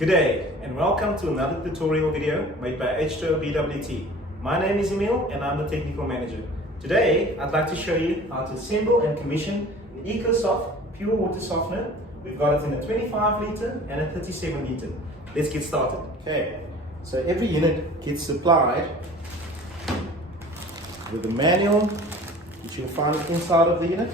G'day and welcome to another tutorial video made by H2O BWT. My name is Emil and I'm the technical manager. Today I'd like to show you how to assemble and commission the Ecosoft Pure Water Softener. We've got it in a 25 litre and a 37 litre. Let's get started. Okay, so every unit gets supplied with a manual which you'll find inside of the unit,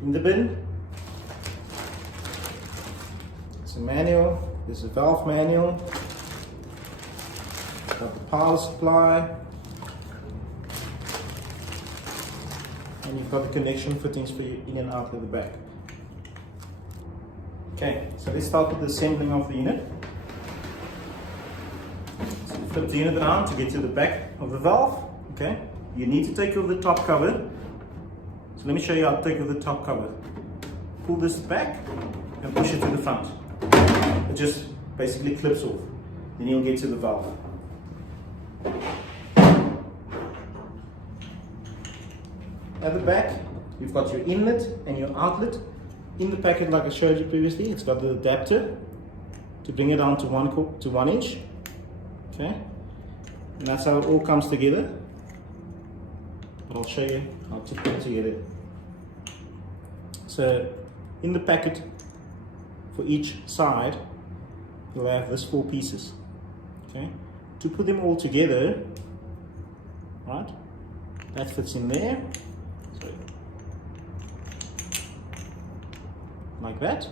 in the bin. It's a manual, there's a valve manual, got the power supply, and you've got the connection fittings for your in and out of the back. Okay, so let's start with the assembling of the unit. So flip the unit around to get to the back of the valve. Okay, you need to take off the top cover. So let me show you how to take off the top cover. Pull this back and push it to the front. It just basically clips off. Then you'll get to the valve. At the back, you've got your inlet and your outlet. In the packet, like I showed you previously, it's got the adapter to bring it down to 1 inch. Okay, and that's how it all comes together. But I'll show you how to put it together. So in the packet, for each side, you'll have this 4 pieces. Okay, to put them all together, right? That fits in there. So, like that.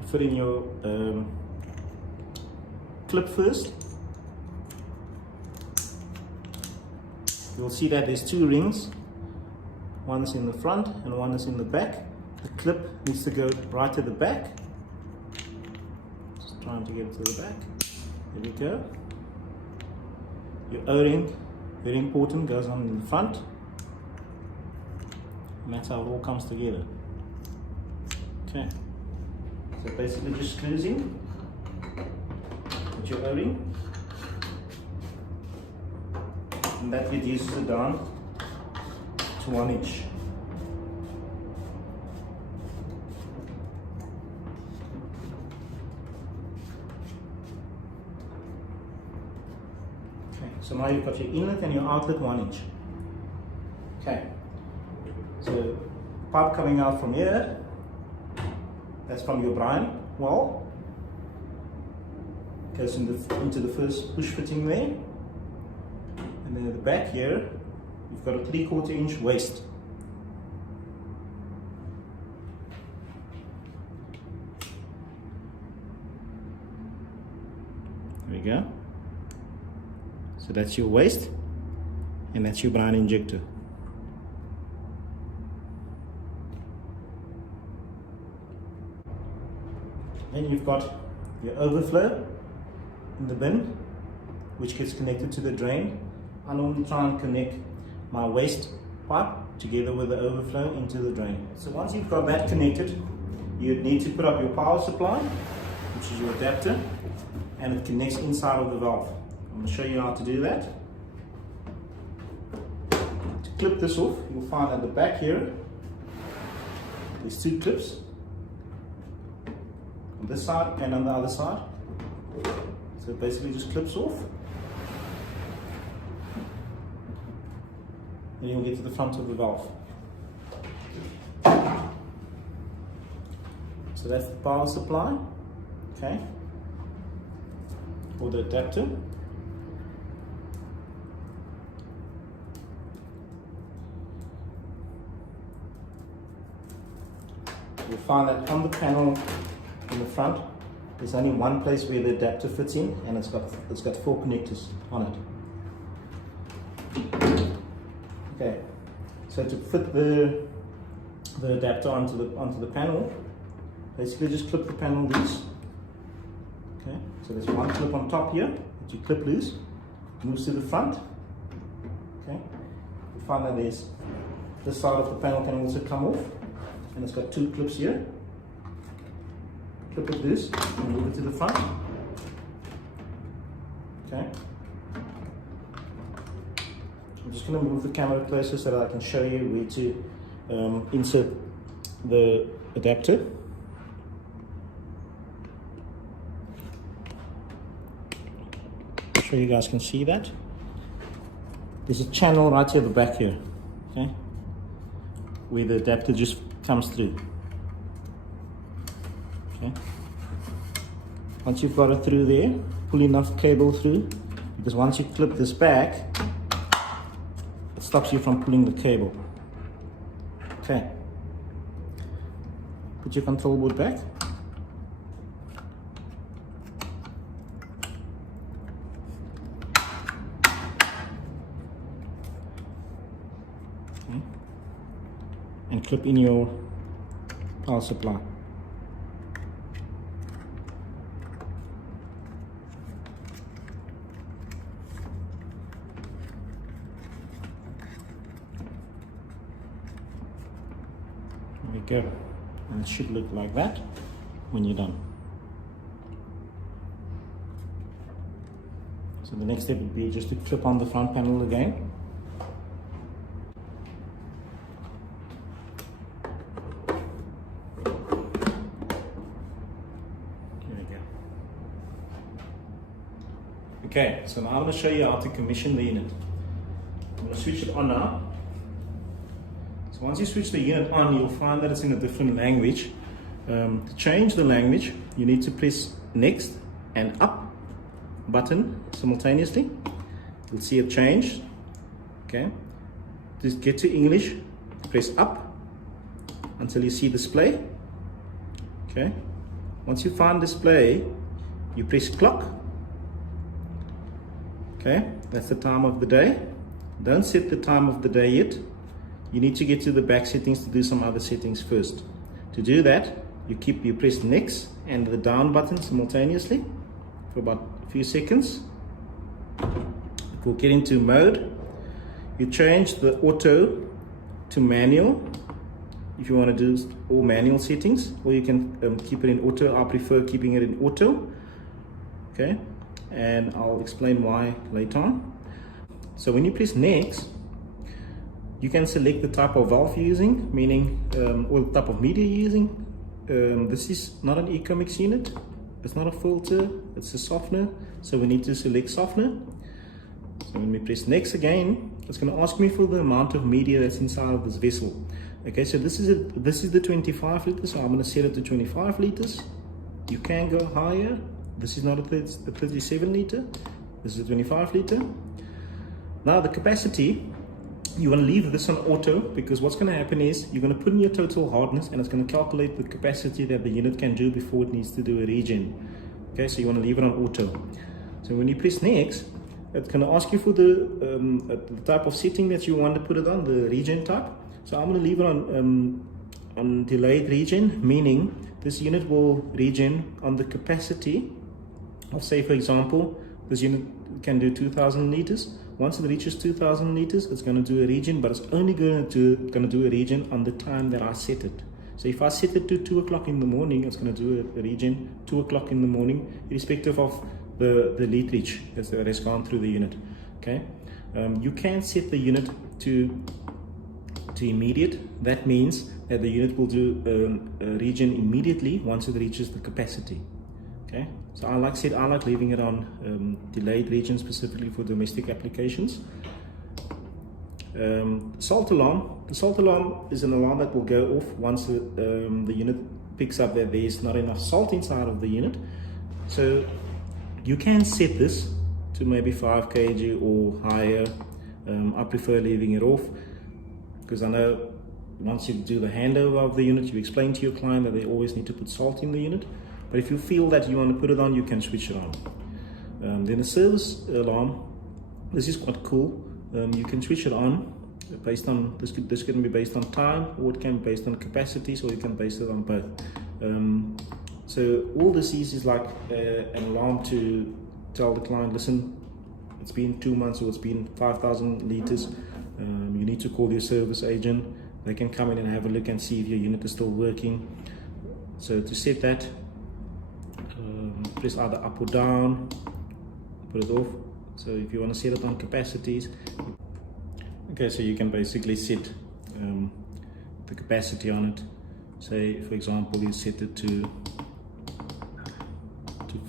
You fit in your clip first. You'll see that there's 2 rings. One is in the front and one is in the back. The clip needs to go right to the back. Just trying to get it to the back. There we go. Your O-ring, very important, goes on in the front. And that's how it all comes together. Okay. So basically just screws in with your O-ring. And that reduces it down to 1 inch. Okay, so now you've got your inlet and your outlet 1 inch. Okay, so pipe coming out from here, that's from your brine well, goes into the first push fitting there. And then at the back here, you've got a 3/4 inch waste. There we go. So that's your waste, and that's your brine injector. Then you've got your overflow in the bin, which gets connected to the drain. I normally try and connect my waste pipe together with the overflow into the drain. So once you've got that connected, you need to put up your power supply, which is your adapter, and it connects inside of the valve. I'm going to show you how to do that. To clip this off, you'll find at the back here, there's 2 clips, on this side and on the other side. So it basically just clips off. And you'll get to the front of the valve. So that's the power supply, okay, or the adapter. You'll find that on the panel in the front, there's only one place where the adapter fits in, and it's got 4 connectors on it. Okay, so to fit the adapter onto the panel, basically just clip the panel loose. Okay, so there's one clip on top here that you clip loose, moves to the front. Okay, you find that there's this side of the panel can also come off, and it's got 2 clips here. Clip it loose and move it to the front. Okay. I'm just going to move the camera closer so that I can show you where to insert the adapter. sure you guys can see that. There's a channel right here at the back here, okay, where the adapter just comes through. Okay. Once you've got it through there, pull enough cable through, because once you clip this back, it stops you from pulling the cable. Okay. Put your control board back. Okay. And clip in your power supply. There we go, and it should look like that when you're done. So the next step would be just to clip on the front panel again. There we go. Okay, so now I'm going to show you how to commission the unit. I'm going to switch it on now. So once you switch the unit on, you'll find that it's in a different language. To change the language, you need to press next and up button simultaneously. You'll see it change. Okay. To get to English, press up until you see display. Okay. Once you find display, you press clock. Okay, that's the time of the day. Don't set the time of the day yet. You need to get to the back settings to do some other settings first. To do that, you press next and the down button simultaneously for about a few seconds. It will get into mode. You change the auto to manual if you want to do all manual settings, or you can keep it in auto. I prefer keeping it in auto. Okay, and I'll explain why later on. So when you press next, you can select the type of valve you're using, meaning or the type of media you're using. This is not an Ecomix unit, it's not a filter, it's a softener, so we need to select softener. So when we press next again, it's going to ask me for the amount of media that's inside of this vessel. Okay, so this is the 25 liters, so I'm going to set it to 25 liters. You can go higher. This is not a 37 liter, this is a 25 liter. Now the capacity, you want to leave this on auto, because what's going to happen is you're going to put in your total hardness and it's going to calculate the capacity that the unit can do before it needs to do a regen. Okay, so you want to leave it on auto. So when you press next, it's going to ask you for the type of setting that you want to put it on, the regen type. So I'm going to leave it on delayed regen, meaning this unit will regen on the capacity of, say for example, this unit can do 2000 liters. Once it reaches 2000 liters, it's going to do a regen, but it's only going to do a regen on the time that I set it. So if I set it to 2 o'clock in the morning, it's going to do a regen 2 o'clock in the morning, irrespective of the literage that has gone through the unit. Okay, you can set the unit to immediate. That means that the unit will do a regen immediately once it reaches the capacity. Okay, so I like leaving it on delayed regen, specifically for domestic applications. Salt alarm. The salt alarm is an alarm that will go off once the unit picks up that there is not enough salt inside of the unit. So you can set this to maybe 5 kg or higher. I prefer leaving it off, because I know once you do the handover of the unit, you explain to your client that they always need to put salt in the unit. But if you feel that you want to put it on, you can switch it on. Then the service alarm, this is quite cool. You can switch it on based on, this can be based on time, or it can be based on capacities, or you can base it on both. So all this is like an alarm to tell the client, listen, it's been 2 months or it's been 5,000 liters. You need to call your service agent. They can come in and have a look and see if your unit is still working. So to set that, press either up or down, put it off. So if you want to set it on capacities, okay, so you can basically set the capacity on it. Say for example you set it to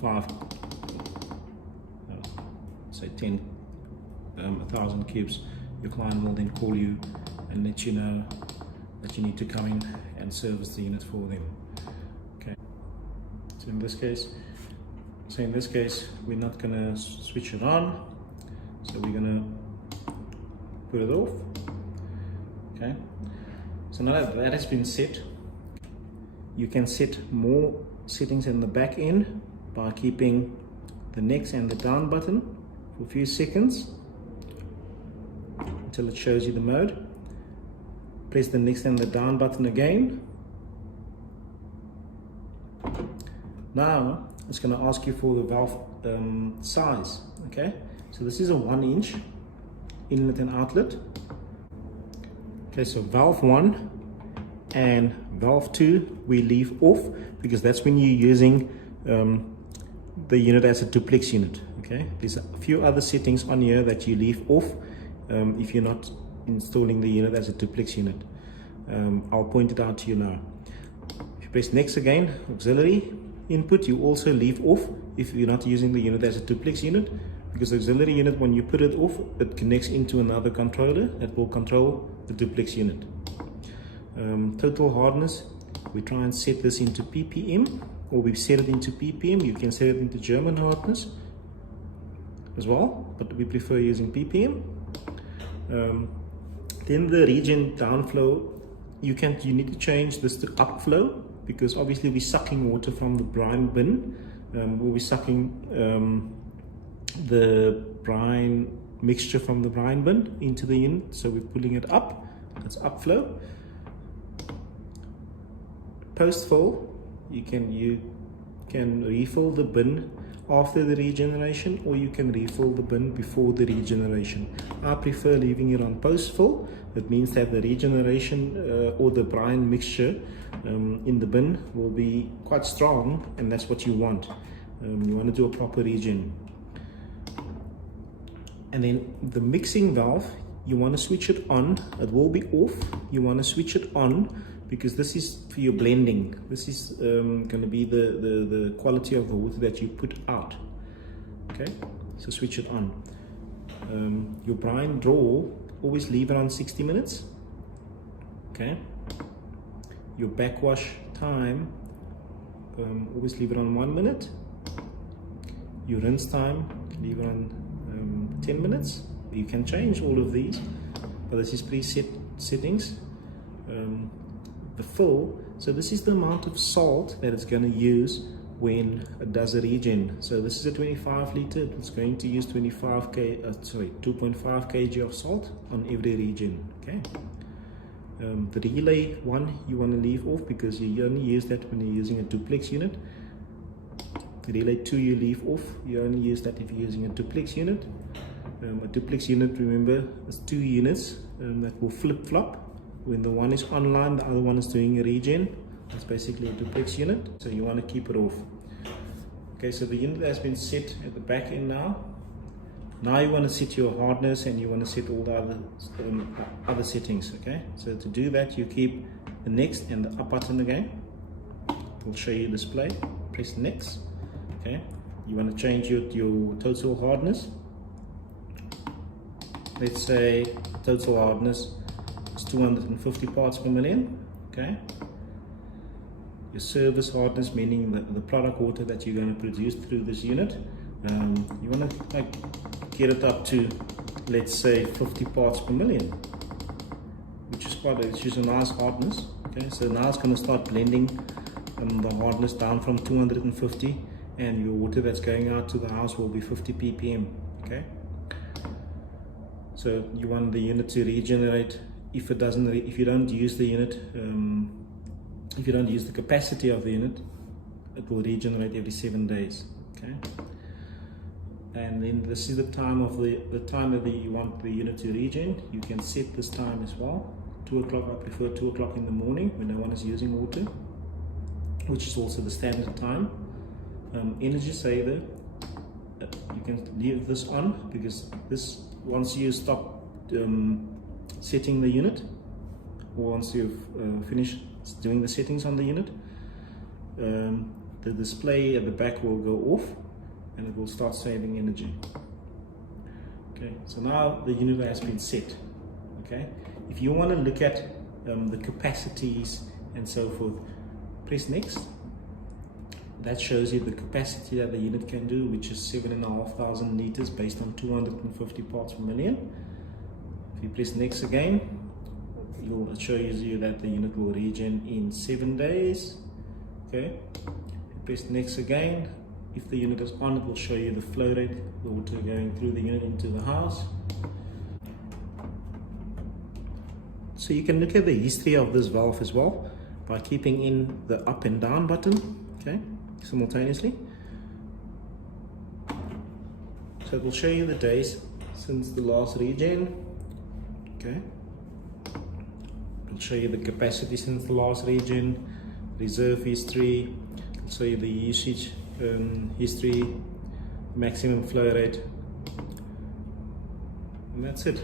5. say 1,000 cubes, your client will then call you and let you know that you need to come in and service the unit for them. Okay. So in this case, we're not gonna switch it on. So we're gonna put it off. Okay. So now that that has been set, you can set more settings in the back end by keeping the next and the down button for a few seconds until it shows you the mode. Press the next and the down button again. Now it's going to ask you for the valve size. Okay, so this is a 1-inch inlet and outlet. Okay, so valve 1 and valve 2 we leave off because that's when you're using the unit as a duplex unit. Okay, there's a few other settings on here that you leave off if you're not installing the unit as a duplex unit. I'll point it out to you now. If you press next again, auxiliary input, you also leave off if you're not using the unit as a duplex unit, because the auxiliary unit, when you put it off, it connects into another controller that will control the duplex unit. Total hardness, we try and set this into ppm, or we set it into ppm. You can set it into German hardness as well, but we prefer using ppm. Then the regen downflow, you need to change this to upflow, because obviously we're sucking water from the brine bin. We'll be sucking the brine mixture from the brine bin into the unit, so we're pulling it up. That's upflow. Post fill, you can refill the bin after the regeneration, or you can refill the bin before the regeneration. I prefer leaving it on post fill. That means that the regeneration or the brine mixture in the bin will be quite strong, and that's what you want. You want to do a proper regen. And then the mixing valve, you want to switch it on. It will be off. You want to switch it on because this is for your blending. This is going to be the quality of the water that you put out. Okay, so switch it on. Your brine draw, always leave it on 60 minutes. Okay. Your backwash time, always leave it on 1 minute. Your rinse time, leave it on 10 minutes. You can change all of these, but this is preset settings. The fill, so this is the amount of salt that it's going to use when it does a regen. So this is a 25 liter, it's going to use 2.5 kg of salt on every regen. Okay. The relay one you want to leave off because you only use that when you're using a duplex unit. The relay 2 you leave off, you only use that if you're using a duplex unit. A duplex unit, remember, is 2 units that will flip-flop. When the one is online, the other one is doing a regen. That's basically a duplex unit, so you want to keep it off. Okay, so the unit has been set at the back end now. Now you want to set your hardness and you want to set all the other settings. Okay, so to do that, you keep the next and the up button again. We'll show you display. Press next. Okay, you want to change your total hardness. Let's say total hardness is 250 parts per million. Okay. Your service hardness, meaning the product water that you're going to produce through this unit, you want to get it up to, let's say, 50 parts per million, which is a nice hardness. Okay, so now it's going to start blending the hardness down from 250, and your water that's going out to the house will be 50 ppm. Okay, so you want the unit to regenerate. If you don't use the unit, if you don't use the capacity of the unit, it will regenerate every 7 days. Okay, and then this is the time of the time that you want the unit to regen. You can set this time as well. 2 o'clock. I prefer 2 o'clock in the morning when no one is using water, which is also the standard time. Energy saver, you can leave this on because this, once you stop setting the unit, or once you've finished doing the settings on the unit, the display at the back will go off and it will start saving energy. Okay, so now the unit has been set. Okay, if you want to look at the capacities and so forth, press next. That shows you the capacity that the unit can do, which is 7,500 liters based on 250 parts per million. If you press next again, it will show you that the unit will regen in 7 days. Okay, if you press next again, if the unit is on, it will show you the flow rate, the water going through the unit into the house. So you can look at the history of this valve as well by keeping in the up and down button, okay, simultaneously. So it will show you the days since the last regen. Okay, it will show you the capacity since the last regen, reserve history, it'll show you the usage history, maximum flow rate, and that's it.